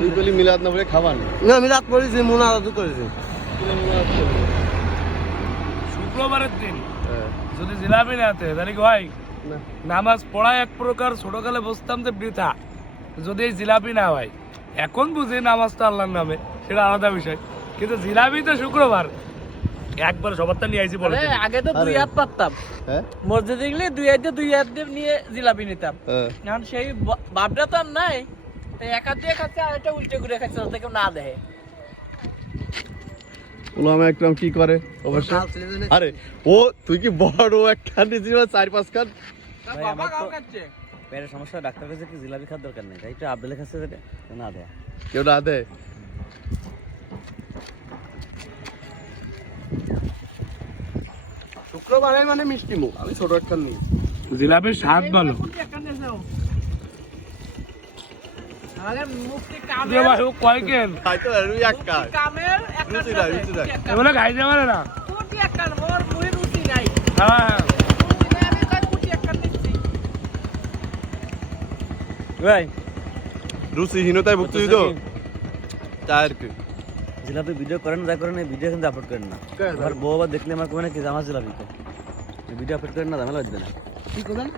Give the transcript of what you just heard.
তুই বলি মিলাদ না বলে খাবার না মিলাদ করেছি মুনাজাত করেছি শুক্রবারের দিন যদি জিলাপি না আতে তাহলে কি হয় নামাজ পড়া এক প্রকার ছোটকালে বসতাম যে বৃথা যদি এই জিলাপি না হয় এখন বুঝি নামাজটা আল্লাহর নামে সেটা আলাদা বিষয় কিন্তু জিলাপি তো শুক্রবার একবার সবারটা নিয়ে আইছি বলে আগে তো দুই হাত পারতাম হ্যাঁ মসজিদে গেলে দুই হাত দিয়ে নিয়ে জিলাপি নিতাম এখন সেই ভাবটা তো আর নাই তাই এক হাত দিয়ে খাচ্ছে আর একটা উল্টে ঘুরে খাচ্ছে যাতে কেউ না দেখে ওলামা একরাম কি করে অবশ্য আরে ও তুই কি বড় একটা দিছিস 4-5 খান বাবা কাউ খাচ্ছে পেটের সমস্যা ডাক্তার কাছে কি জিলাপি খাওয়ার দরকার নেই তাই একটু আবদুল্লাহ কাছে যেতে না দেয় কেউ না দে শুক্রবারের মানে মিষ্টি মুখ আমি ছোট একটা নিই জিলাপির স্বাদ ভালো আগে মুক্তি যে কামের ভাই ও কয়কেন খাইতে রুই এক কাজ কামের একটা রুচি নাই, রুচি নাই। এগুলো খাইতে পারে না কুটি একটা মোর মুই রুটি নাই হ্যাঁ রুটি নাই আমি কই কুটি একটা নিচ্ছি ভাই রুচিহীনতায় ভুগতেছি তো তাই আর কি জিলাপি ভিডিও করেন যা করেন ভিডিও কিন্তু আপলোড করেন না আমার বউ আবার দেখলে আমার কোনো না কি জামা জিলাপি ভিডিও আপলোড করেন না ঝামেলা হচ্ছে না কি করেন